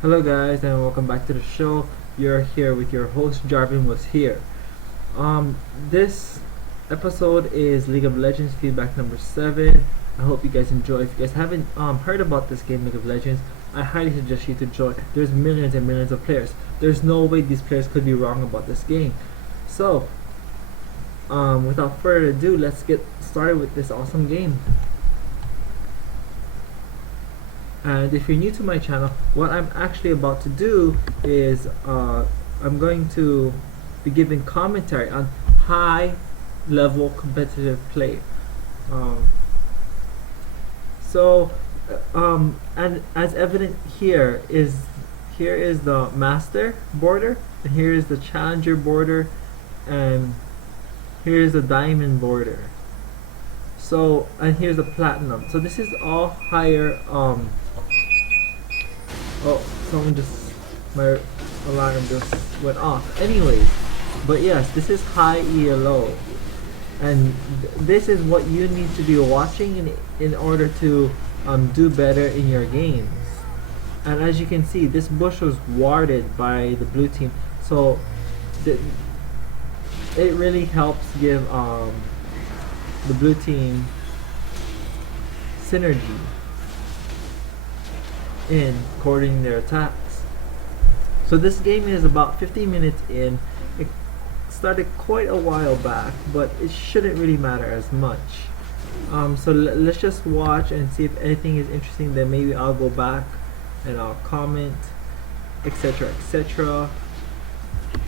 Hello guys and welcome back to the show. You're here with your host Jarvan Washere. This episode is League of Legends feedback number 7. I hope you guys enjoy. If you guys haven't heard about this game League of Legends, I highly suggest you to join. There's millions and millions of players. There's no way these players could be wrong about this game. So, without further ado, let's get started with this awesome game. And if you're new to my channel, what I'm actually about to do is I'm going to be giving commentary on high level competitive play. Um, and as evident here is the master border, and here is the challenger border, and here is the diamond border. So, and here's the platinum. So this is all higher. Oh, my alarm just went off. Anyways, but yes, this is high ELO, and this is what you need to be watching in order to do better in your games. And as you can see, this bush was warded by the blue team, so it really helps give the blue team synergy in coordinating their attacks. So this game is about 15 minutes in. It started quite a while back, but it shouldn't really matter as much. So let's just watch and see if anything is interesting. Then maybe I'll go back and I'll comment, etc., etc.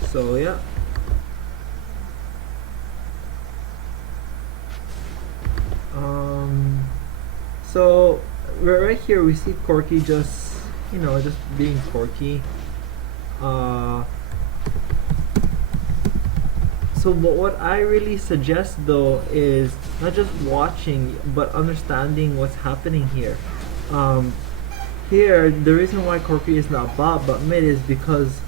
So yeah. So right here we see Corky just being Corky. So what I really suggest though is not just watching but understanding what's happening here. Here the reason why Corky is not bot but mid is because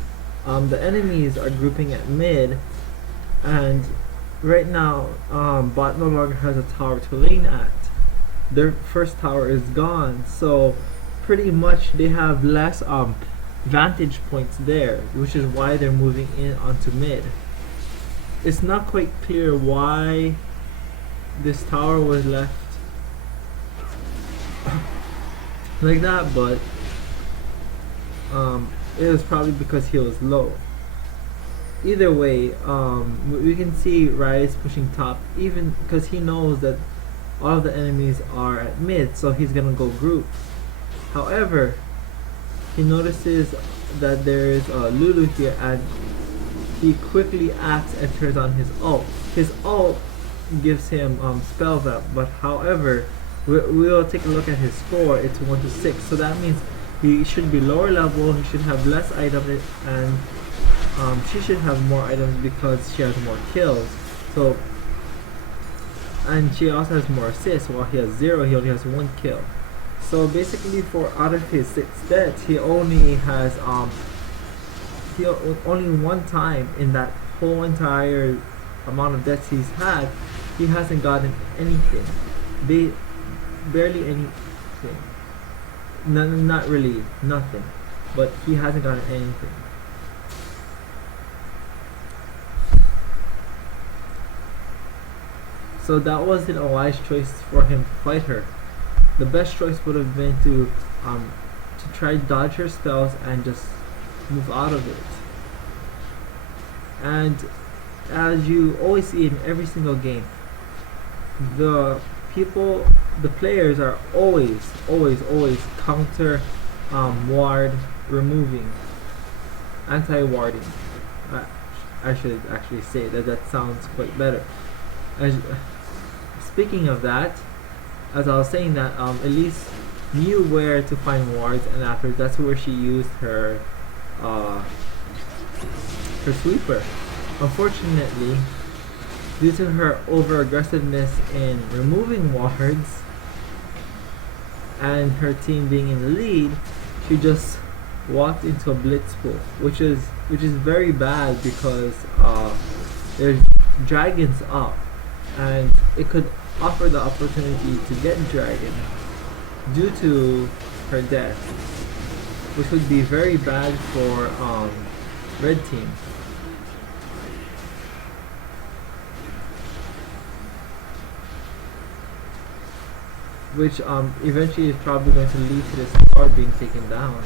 the enemies are grouping at mid, and right now bot no longer has a tower to lane at. Their first tower is gone, so pretty much they have less vantage points there, which is why they're moving in onto mid. It's not quite clear why this tower was left like that, but it was probably because he was low. Either way, we can see Rise pushing top, even because he knows that all of the enemies are at mid, so he's gonna go group. However, he notices that there is Lulu here, and he quickly acts and turns on his ult. His ult gives him spell vamp, but however, we'll take a look at his score. It's 1 to 6, so that means he should be lower level. He should have less items, and she should have more items because she has more kills. So. And she also has more assists. While he has 0, he only has 1 kill. So basically, for out of his 6 deaths, he only has only one time in that whole entire amount of deaths he's had, he hasn't gotten anything. Barely anything. Not really nothing, but he hasn't gotten anything. So that wasn't a wise choice for him to fight her. The best choice would have been to try dodge her spells and just move out of it. And as you always see in every single game, the players are always counter ward removing, anti-warding. I should actually say that sounds quite better. Speaking of that, as I was saying that, Elise knew where to find wards, and after that's where she used her sweeper. Unfortunately, due to her over aggressiveness in removing wards and her team being in the lead, she just walked into a blitz pool, which is very bad because there's dragons up, and it could offer the opportunity to get dragon due to her death. which would be very bad for red team. Which eventually is probably going to lead to this tower being taken down.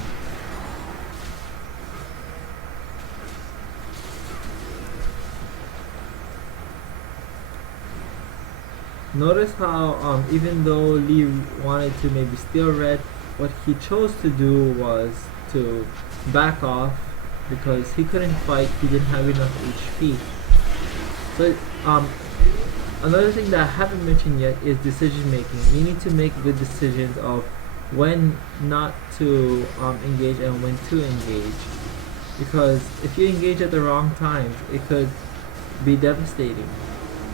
Notice how even though Lee wanted to maybe steal red, what he chose to do was to back off because he couldn't fight, he didn't have enough HP. So another thing that I haven't mentioned yet is decision making. You need to make good decisions of when not to engage and when to engage. Because if you engage at the wrong times, it could be devastating.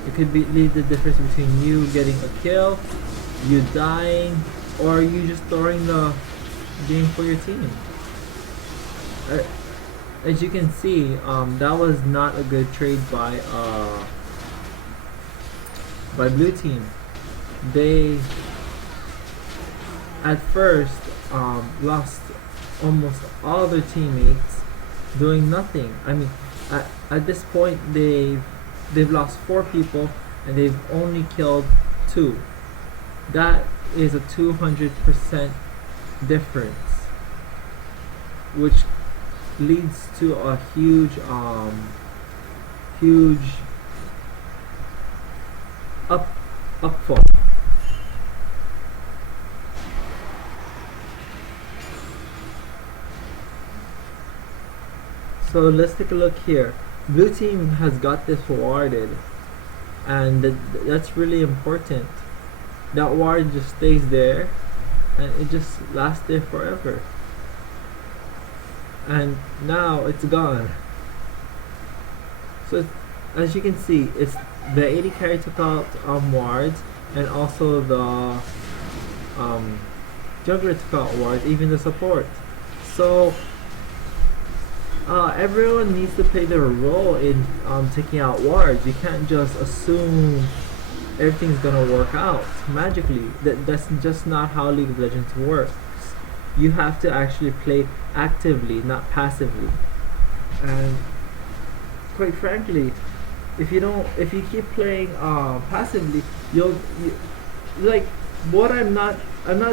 It could lead the difference between you getting a kill, you dying, or you just throwing the game for your team. As you can see, that was not a good trade by blue team. They at first lost almost all their teammates doing nothing. I mean, at this point they've lost 4 people and they've only killed 2. That is a 200% difference, which leads to a huge upfall. So let's take a look here. Blue team has got this warded, and that's really important. That ward just stays there and it just lasts there forever, and now it's gone. So as you can see, it's the 80 carry took out wards, and also the jungler took out wards, even the support. So everyone needs to play their role in taking out wards. You can't just assume everything's gonna work out magically. That's just not how League of Legends works. You have to actually play actively, not passively. And quite frankly, if you keep playing passively, like what I'm not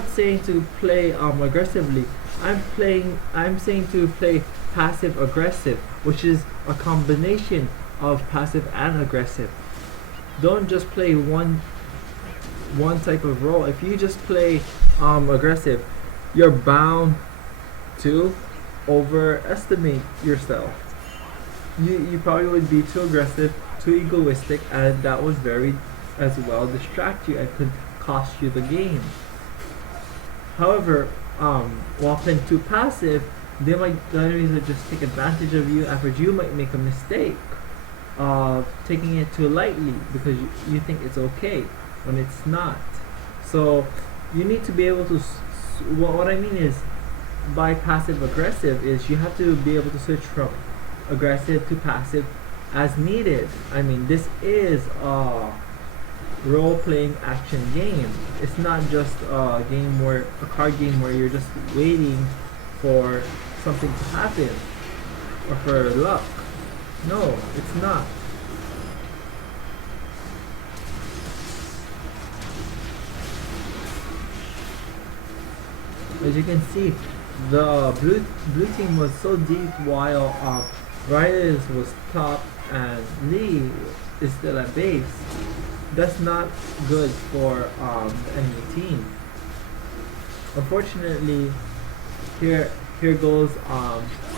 saying to play aggressively. I'm saying to play passive aggressive, which is a combination of passive and aggressive. Don't just play one type of role. If you just play aggressive, you're bound to overestimate yourself. You probably would be too aggressive, too egoistic, and that would very as well distract you and could cost you the game. However, while playing too passive, the enemies will just take advantage of you, after you might make a mistake of taking it too lightly because you think it's okay when it's not. So you need to be able to what I mean is, by passive aggressive, is you have to be able to switch from aggressive to passive as needed. I mean, this is a role-playing action game. It's not just a card game where you're just waiting for something to happen or for luck. No, it's not. As you can see, the blue team was so deep while Riders was top and Lee is still at base. That's not good for the enemy team. Unfortunately, here goes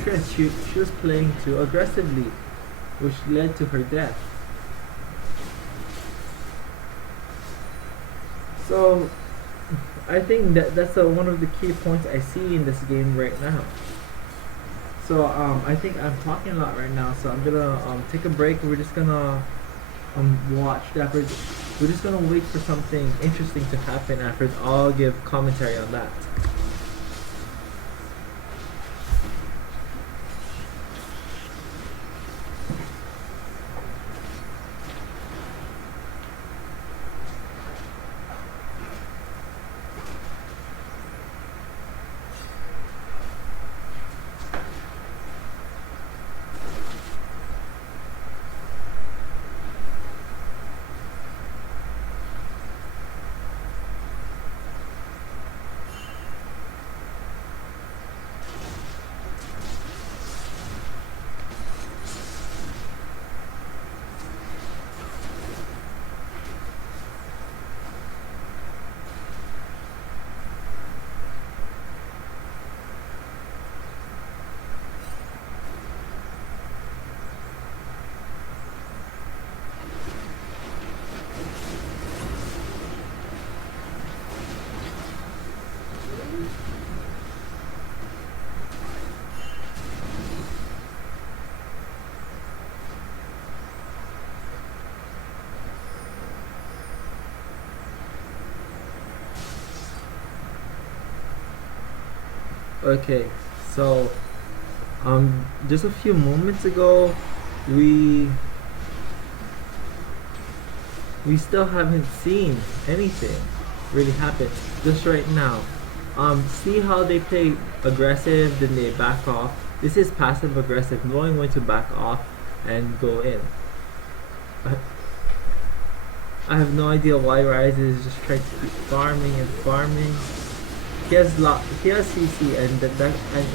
Trish. She was playing too aggressively, which led to her death. So I think that's one of the key points I see in this game right now. So I think I'm talking a lot right now, so I'm gonna take a break. We're just gonna watch that. We're just gonna wait for something interesting to happen after. I'll give commentary on that. Okay, so just a few moments ago, we we still haven't seen anything really happen. Just right now, see how they play aggressive, then they back off. This is passive aggressive, knowing when to back off and go in. I, I have no idea why Rise is just trying to keep farming and farming. He has CC and and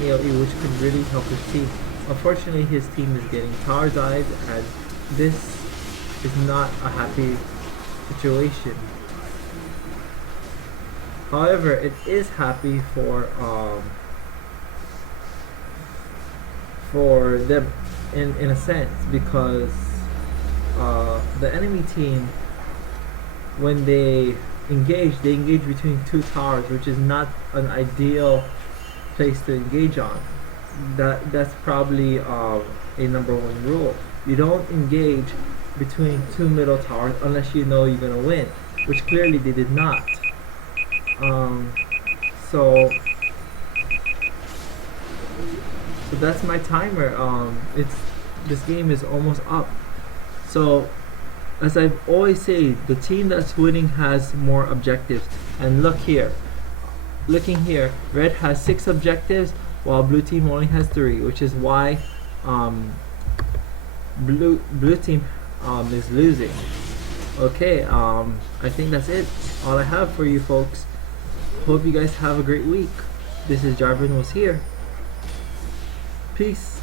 AoE, which could really help his team. Unfortunately, his team is getting tower dives, and this is not a happy situation. However, it is happy for them in a sense, because the enemy team, when they engage between two towers, which is not an ideal place to engage on. That's probably a #1 rule. You don't engage between two middle towers unless you know you're gonna win, which clearly they did not. So that's my timer. It's This game is almost up. So as I always say, the team that's winning has more objectives. And look here, looking here, red has 6 objectives while blue team only has 3, which is why blue team is losing. Okay, I think that's it. All I have for you folks. Hope you guys have a great week. This is Jarvan Washere. Peace.